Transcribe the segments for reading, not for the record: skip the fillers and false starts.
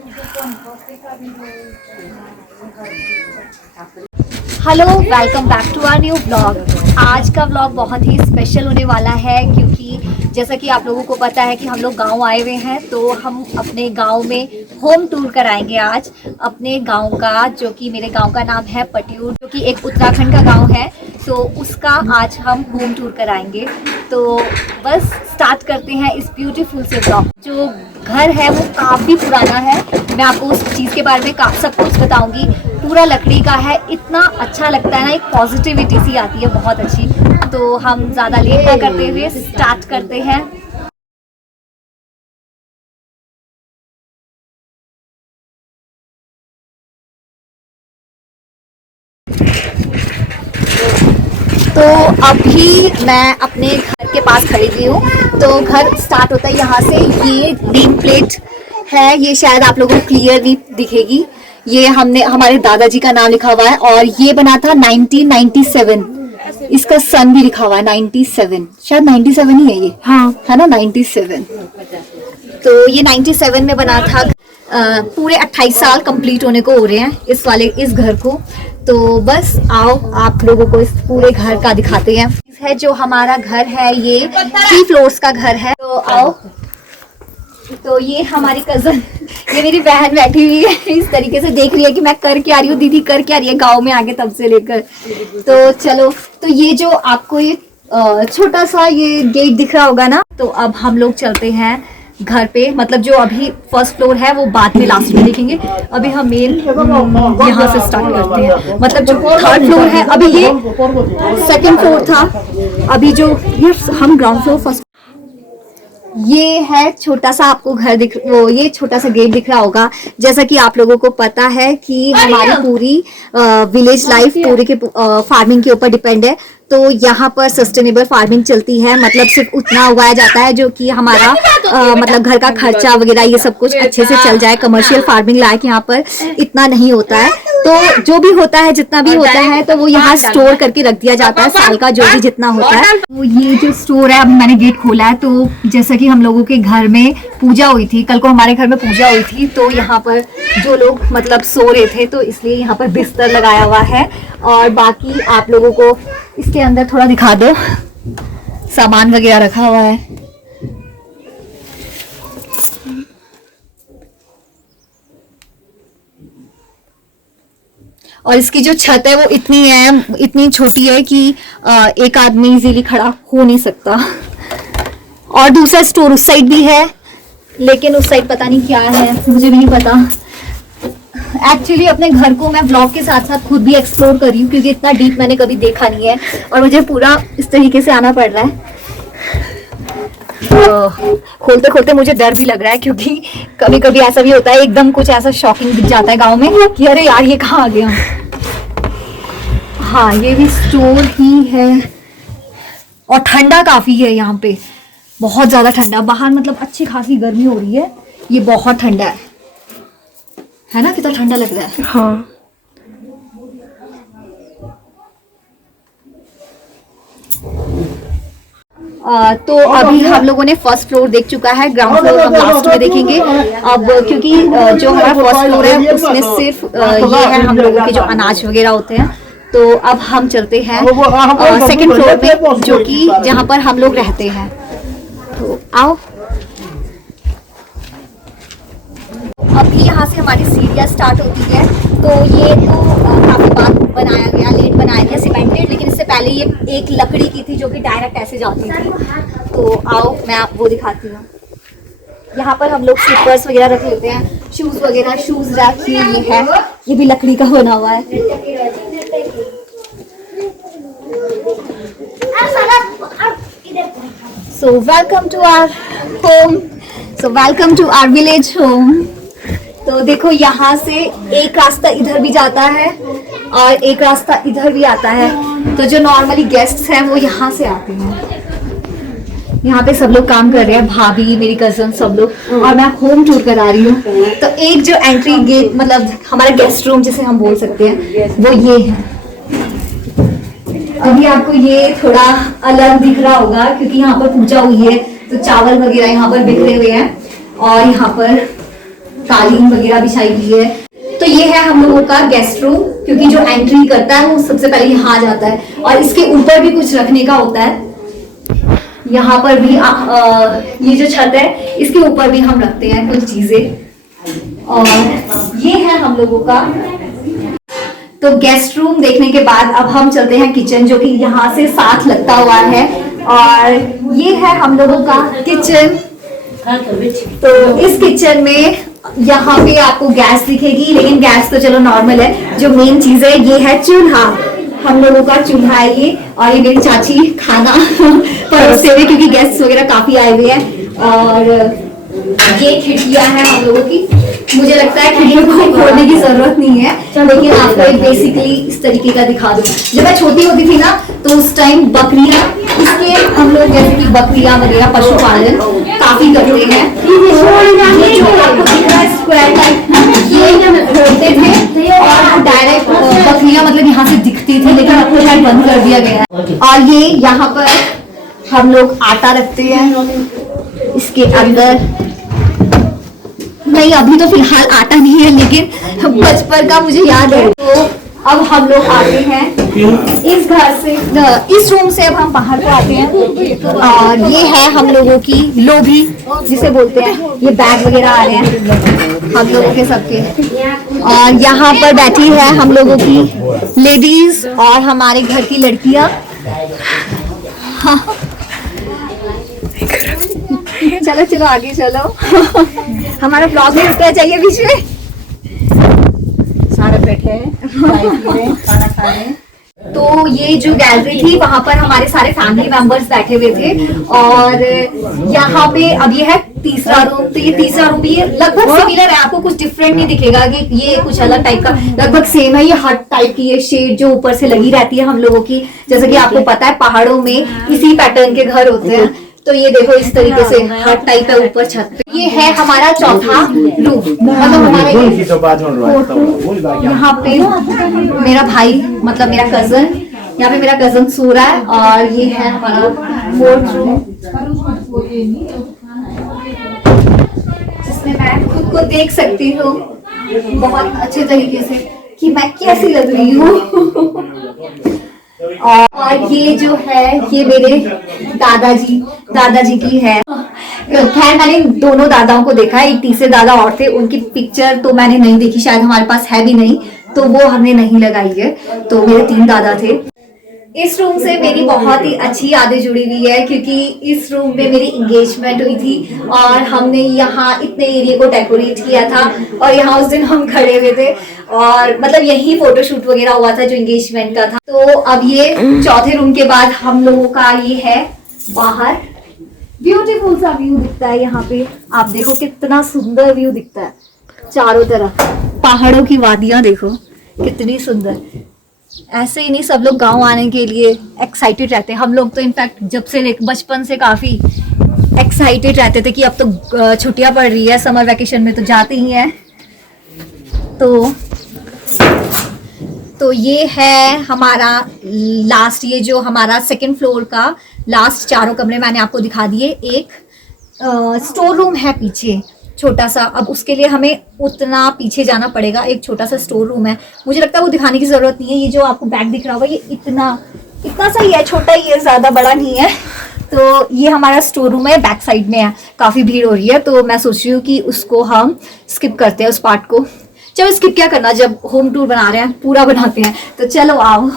Hello, welcome back to our new blog. आज का blog बहुत ही स्पेशल होने वाला है क्योंकि जैसा कि आप लोगों को पता है कि हम लोग गांव आए हुए हैं, तो हम अपने गांव में होम टूर कराएंगे आज अपने गांव का, जो कि मेरे गांव का नाम है पटियूर, जो कि एक उत्तराखंड का गांव है। तो उसका आज हम होम टूर कराएंगे। तो बस स्टार्ट करते हैं इस ब्यूटीफुल से ब्लॉग। जो घर है वो काफ़ी पुराना है, मैं आपको उस चीज़ के बारे में सब कुछ बताऊंगी। पूरा लकड़ी का है, इतना अच्छा लगता है ना, एक पॉजिटिविटी सी आती है बहुत अच्छी। तो हम ज़्यादा लेट ना करते हुए स्टार्ट करते हैं। तो अभी मैं अपने घर के पास खड़ी हुई हूँ। तो घर स्टार्ट होता है यहाँ से। ये नेम प्लेट है, ये शायद आप लोगों को क्लियर नहीं दिखेगी। ये हमने हमारे दादाजी का नाम लिखा हुआ है और ये बना था 1997। इसका सन भी लिखा हुआ है 97, शायद 97 ही है ये, हाँ है ना 97। तो ये 97 में बना था। पूरे 28 साल कंप्लीट होने को हो रहे हैं इस घर को। तो बस आओ आप लोगों को इस पूरे घर का दिखाते हैं। है जो हमारा घर है, ये 3 फ्लोर्स का घर है। तो आओ। तो ये हमारी कजन, ये मेरी बहन बैठी हुई है, इस तरीके से देख रही है कि मैं कर क्या रही हूँ, दीदी कर क्या रही है गाँव में आगे तब से लेकर। तो चलो, तो ये जो आपको ये छोटा सा ये गेट दिख रहा होगा ना, तो अब हम लोग चलते हैं घर पे। मतलब जो अभी फर्स्ट फ्लोर है वो बाद में लास्ट में देखेंगे। अभी हम मेन यहाँ से स्टार्ट करते हैं। मतलब जो थर्ड फ्लोर है, अभी ये सेकंड फ्लोर था, अभी जो ये हम ग्राउंड फ्लोर फर्स्ट। ये है छोटा सा, आपको घर ये छोटा सा गेट दिख रहा होगा। जैसा कि आप लोगों को पता है कि हमारी पूरी विलेज लाइफ पूरे के फार्मिंग के ऊपर डिपेंड है। तो यहाँ पर सस्टेनेबल फार्मिंग चलती है, मतलब सिर्फ उतना उगाया जाता है जो कि हमारा मतलब घर का खर्चा वगैरह ये सब कुछ अच्छे से चल जाए। कमर्शियल फार्मिंग लायक यहाँ पर इतना नहीं होता है। तो जो भी होता है, जितना भी होता है, तो वो यहाँ स्टोर करके रख दिया जाता है, साल का जो भी जितना होता है। तो ये जो स्टोर है, अब मैंने गेट खोला है। तो जैसा कि हम लोगों के घर में पूजा हुई थी, कल को हमारे घर में पूजा हुई थी, तो यहाँ पर जो लोग मतलब सो रहे थे, तो इसलिए यहाँ पर बिस्तर लगाया हुआ है। और बाकी आप लोगों को इसके अंदर थोड़ा दिखा दो, सामान वगैरह रखा हुआ है। और इसकी जो छत है वो इतनी छोटी है कि एक आदमी इजीली खड़ा हो नहीं सकता। और दूसरा स्टोर उस साइड भी है, लेकिन उस साइड पता नहीं क्या है, मुझे भी नहीं पता। एक्चुअली अपने घर को मैं ब्लॉग के साथ साथ खुद भी एक्सप्लोर कर रही हूँ, क्योंकि इतना डीप मैंने कभी देखा नहीं है और मुझे पूरा इस तरीके से आना पड़ रहा है। खोलते खोलते मुझे डर भी लग रहा है, क्योंकि कभी कभी ऐसा भी होता है, एकदम कुछ ऐसा शॉकिंग दिख जाता है गांव में कि अरे यार ये कहाँ आ गया। हाँ, ये भी स्टोर ही है। और ठंडा काफी है यहाँ पे, बहुत ज्यादा ठंडा। बाहर मतलब अच्छी खासी गर्मी हो रही है, ये बहुत ठंडा है ना? कितना ठंडा लग रहा है। हाँ। तो अभी हम लोगों ने फर्स्ट फ्लोर देख चुका है, ग्राउंड फ्लोर हम लास्ट में देखेंगे। अब क्योंकि जो हमारा फर्स्ट फ्लोर है उसमें सिर्फ ये है हम लोगों के जो अनाज वगैरह होते हैं। तो अब हम चलते हैं सेकंड फ्लोर में, जो कि जहाँ पर हम लोग रहते हैं। तो आओ। अभी यहाँ से हमारी सीढ़ियाँ स्टार्ट होती है। तो ये तो काफी बाद बनाया गया, लेट बनाया गया, सीमेंटेड, लेकिन इससे पहले ये एक लकड़ी की थी जो कि डायरेक्ट ऐसे जाती थी। तो आओ मैं आपको दिखाती हूँ। यहाँ पर हम लोग स्लीपर्स वगैरह रख लेते हैं, शूज वगैरह, शूज रैक ये है, ये भी लकड़ी का बना हुआ है। So welcome to our home, so welcome to our village home. तो देखो यहाँ से एक रास्ता इधर भी जाता है और एक रास्ता इधर भी आता है। तो जो नॉर्मली गेस्ट्स हैं वो यहाँ से आते हैं। यहाँ पे सब लोग काम कर रहे हैं, भाभी, मेरी कजन, सब लोग, और मैं होम टूर करा रही हूँ। तो एक जो एंट्री गेट, मतलब हमारा गेस्ट रूम जिसे हम बोल सकते हैं, वो ये है। अभी आपको ये थोड़ा अलग दिख रहा होगा क्योंकि यहाँ पर पूजा हुई है, तो चावल वगैरह यहाँ पर बिखरे हुए हैं और यहाँ पर कालीन वगैरह बिछाई हुई है। तो ये है हम लोगों का गेस्ट रूम, क्योंकि जो एंट्री करता है वो सबसे पहले यहाँ आ जाता है, और इसके ऊपर भी कुछ रखने का होता है। यहाँ पर भी ये जो छत है इसके ऊपर भी हम रखते हैं कुछ चीजें। और ये है हम लोगों का तो गेस्ट रूम देखने के बाद अब हम चलते हैं किचन, जो कि यहाँ से साथ लगता हुआ है। और ये है हम लोगों का किचन। तो इस किचन में यहाँ पे आपको गैस दिखेगी, लेकिन गैस तो चलो नॉर्मल है। जो मेन चीज है ये है चूल्हा, हम लोगों का चूल्हा है ये। और ये मेरी चाची खाना परोसते हुए, क्योंकि गेस्ट वगैरह काफी आए हुए हैं। और ये खिड़कियां हैं हम लोगों की। मुझे लगता है खिड़कियों को खोलने की जरूरत नहीं है, लेकिन आपको एक बेसिकली इस तरीके का दिखा दूं। जब मैं छोटी होती थी ना तो उस टाइम बकरियां, इसके हम लोग जैसे कि बकरियां वगैरह पशुपालन काफी करते हैं। ये जो आपको दिख रहा है स्क्वायर टाइप, ये खोलते थे और डायरेक्ट बकरियां मतलब यहाँ से दिखती थी, लेकिन अब तो शायद बंद कर दिया गया है। और ये यहाँ पर हम लोग आटा रखते हैं इसके अंदर। नहीं, अभी तो फिलहाल आटा नहीं है, लेकिन बचपन का मुझे याद है। तो अब हम लोग आते हैं इस घर से, इस रूम से अब हम बाहर को आते हैं। और ये है हम लोगों की लोभी जिसे बोलते हैं। ये बैग वगैरह आ रहे हैं हम लोगों के सबके। और यहाँ पर बैठी है हम लोगों की लेडीज और हमारे घर की लड़कियां। हाँ। चलो चलो आगे चलो। हमारा ब्लॉग में रुकना चाहिए बीच में। सारे बैठे हैं, खाना खा रहे हैं। तो ये जो गैलरी थी वहां पर हमारे सारे फैमिली मेंबर्स बैठे हुए थे। और यहाँ पे अब ये है तीसरा रूम। तो ये तीसरा रूम भी लगभग सिमिलर है, आपको कुछ डिफरेंट नहीं दिखेगा कि ये कुछ अलग टाइप का, लगभग सेम है। ये हट टाइप की ये शेड जो ऊपर से लगी रहती है हम लोगों की, जैसे कि आपको पता है पहाड़ों में इसी पैटर्न के घर होते हैं। तो ये देखो इस तरीके से हट टाइप है ऊपर छत पे। ये है हमारा चौथा रूम, मतलब हमारा यहाँ पे मेरा भाई मतलब मेरा कजन, यहाँ पे मेरा कजन सो रहा है। और ये है हमारा फोर्थ रूम, जिसमें मैं खुद को देख सकती हूँ बहुत अच्छे तरीके से कि मैं कैसी लग रही हूँ। और ये जो है ये मेरे दादाजी की है। खैर मैंने दोनों दादाओं को देखा है, एक तीसरे दादा और थे, उनकी पिक्चर तो मैंने नहीं देखी, शायद हमारे पास है भी नहीं, तो वो हमने नहीं लगाई है। तो मेरे 3 दादा थे। इस रूम से मेरी बहुत ही अच्छी यादें जुड़ी हुई है, क्योंकि इस रूम में मेरी एंगेजमेंट हुई थी और हमने यहाँ इतने एरिया को डेकोरेट किया था। और यहाँ उस दिन हम खड़े हुए थे और मतलब यही फोटोशूट वगैरह हुआ था जो एंगेजमेंट का था। तो अब ये चौथे रूम के बाद हम लोगों का ये है बाहर। ब्यूटीफुल सा व्यू दिखता है यहाँ पे, आप देखो कितना सुंदर व्यू दिखता है चारों तरफ। पहाड़ों की वादियां देखो कितनी सुंदर। ऐसे ही नहीं, सब लोग गांव आने के लिए एक्साइटेड रहते हैं। हम लोग तो इनफैक्ट जब से बचपन से काफी एक्साइटेड रहते थे कि अब तो छुट्टियां पड़ रही है, समर वेकेशन में तो जाते ही हैं। तो ये है हमारा लास्ट, ये जो हमारा सेकंड फ्लोर का लास्ट 4 कमरे मैंने आपको दिखा दिए। एक स्टोर रूम है पीछे छोटा सा, अब उसके लिए हमें उतना पीछे जाना पड़ेगा। एक छोटा सा स्टोर रूम है, मुझे लगता है वो दिखाने की जरूरत नहीं है। ये जो आपको बैग दिख रहा होगा ये इतना सा ही है, छोटा ही है, ज्यादा बड़ा नहीं है। तो ये हमारा स्टोर रूम है, बैक साइड में है। काफी भीड़ हो रही है तो मैं सोच रही हूँ कि उसको हम स्किप करते हैं, उस पार्ट को। चलो स्किप क्या करना, जब होम टूर बना रहे हैं पूरा बनाते हैं। तो चलो आओ,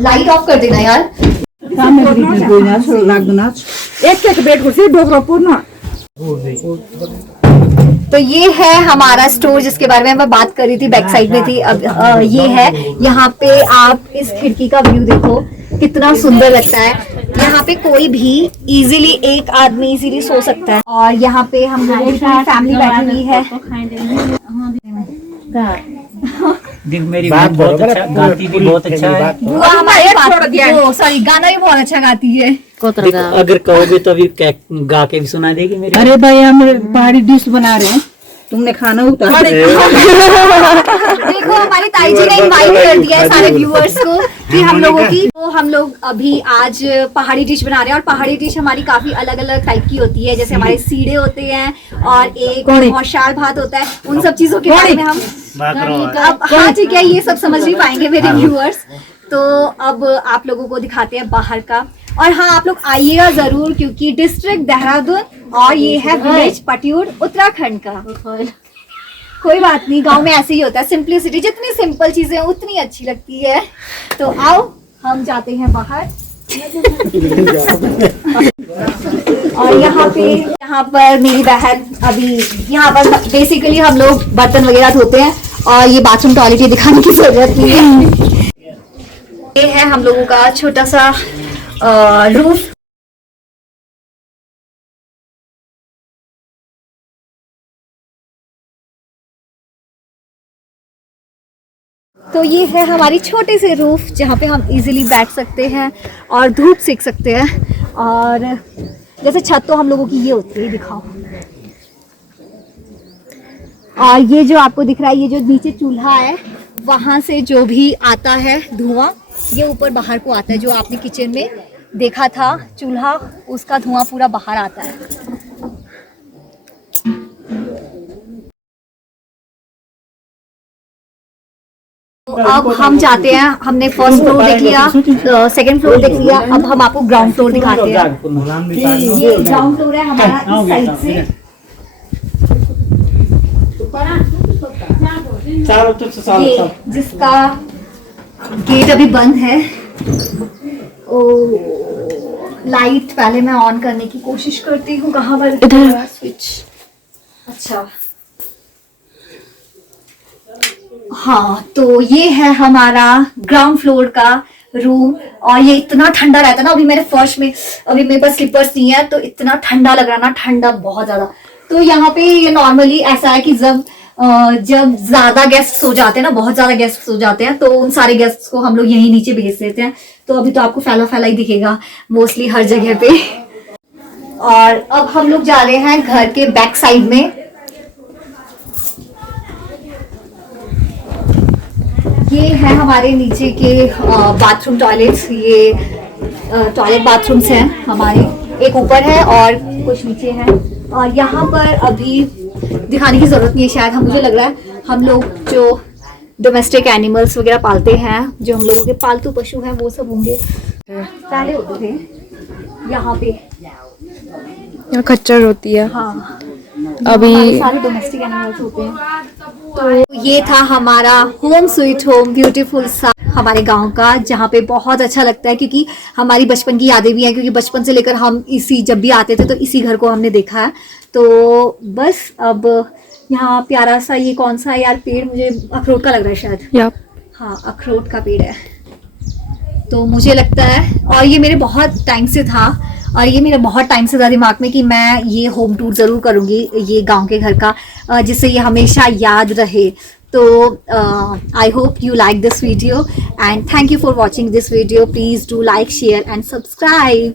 लाइट ऑफ कर देना यार। तो ये है हमारा स्टोर जिसके बारे में मैं बात कर रही थी, बैक साइड में थी। अब ये है, यहाँ पे आप इस खिड़की का व्यू देखो कितना सुंदर लगता है। यहाँ पे कोई भी इजीली, एक आदमी इजीली सो सकता है। और यहाँ पे हम लोगों की फैमिली बैठी हुई है। मेरी बात बहुत अच्छा गाती भी, बहुत अच्छा है। वो हमारे सॉरी गाना भी बहुत अच्छा गाती है। अगर कहोगे तो अभी गा के भी सुना देगी मेरी। अरे भाई हम पहाड़ी डिश बना रहे हैं, तुमने खाना उतार। देखो हमारी ताई जी ने इनवाइट कर दिया है सारे व्यूअर्स को कि हम लोगों की, तो हम लोग अभी आज पहाड़ी डिश बना रहे हैं। और पहाड़ी डिश हमारी काफी अलग अलग टाइप की होती है, जैसे हमारे सीढ़े होते हैं और एक मौशाल भात होता है। उन सब चीजों के बारे में हम अब, हाँ ठीक है, ये सब समझ नहीं पाएंगे मेरे व्यूअर्स। तो अब आप लोगों को दिखाते हैं बाहर का। और हाँ, आप लोग आइएगा जरूर, क्योंकि डिस्ट्रिक्ट देहरादून और ये है विलेज पटियूर उत्तराखंड का। कोई बात नहीं, गांव में ऐसे ही होता है, सिंपलिसिटी, जितनी सिंपल चीजें उतनी अच्छी लगती है। तो आओ हम जाते हैं बाहर। और यहाँ पर मेरी बहन अभी यहाँ पर बेसिकली हम लोग बर्तन वगैरह धोते हैं। और ये बाथरूम टॉयलेट ये दिखाने की जरूरत नहीं है। ये है हम लोगों का छोटा सा रूफ। तो ये है हमारी छोटे से रूफ, जहाँ पे हम इजीली बैठ सकते हैं और धूप सेक सकते हैं। और जैसे छत तो हम लोगों की ये होती है, दिखाओ। और ये जो आपको दिख रहा है, ये जो नीचे चूल्हा है, वहाँ से जो भी आता है धुआं, ये ऊपर बाहर को आता है। जो आपने किचन में देखा था चूल्हा, उसका धुआं पूरा बाहर आता है। अब हम जाते हैं, हमने फर्स्ट फ्लोर देख लिया, सेकंड फ्लोर देख लिया, अब हम आपको ग्राउंड फ्लोर दिखाते हैं। ये ग्राउंड फ्लोर है हमारा इस साइड से। ये जिसका गेट अभी बंद है। ओ, लाइट पहले मैं ऑन करने की कोशिश करती हूँ। कहाँ पर इधर स्विच? अच्छा हाँ, तो ये है हमारा ग्राउंड फ्लोर का रूम। और ये इतना ठंडा रहता है ना, अभी मेरे फर्श में, अभी मेरे पास स्लीपर्स नहीं है, तो इतना ठंडा लग रहा है ना, ठंडा बहुत ज्यादा। तो यहाँ पे ये नॉर्मली ऐसा है कि जब ज्यादा गेस्ट सो जाते हैं ना, बहुत ज्यादा गेस्ट सो जाते हैं, तो उन सारे गेस्ट को हम लोग यहीं नीचे भेज देते हैं। तो अभी तो आपको फैला फैला ही दिखेगा मोस्टली हर जगह पे। और अब हम लोग जा रहे हैं घर के बैक साइड में। ये है हमारे नीचे के बाथरूम टॉयलेट्स। ये टॉयलेट बाथरूम्स हैं हमारे, एक ऊपर है और कुछ नीचे हैं। और यहाँ पर अभी दिखाने की जरूरत नहीं है शायद, मुझे लग रहा है हम लोग जो डोमेस्टिक एनिमल्स वगैरह पालते हैं, जो हम लोगों के पालतू पशु हैं, वो सब होंगे। पहले होते थे यहाँ पे, यहाँ खच्चर होती है। हाँ, अभी सारे डोमेस्टिक एनिमल्स होते हैं। तो ये था हमारा होम स्वीट होम, ब्यूटीफुल सा हमारे गांव का, जहाँ पे बहुत अच्छा लगता है, क्योंकि हमारी बचपन की यादें भी हैं, क्योंकि बचपन से लेकर हम इसी, जब भी आते थे तो इसी घर को हमने देखा है। तो बस अब यहाँ प्यारा सा, ये कौन सा है यार पेड़, मुझे अखरोट का लग रहा है शायद। हाँ, अखरोट का पेड़ है। तो मुझे लगता है, और ये मेरे बहुत टाइम से था, और ये मेरा बहुत टाइम से था दिमाग में कि मैं ये होम टूर ज़रूर करूँगी ये गांव के घर का, जिससे ये हमेशा याद रहे। तो I hope you like this video and thank you for watching this video. Please do like, share and subscribe.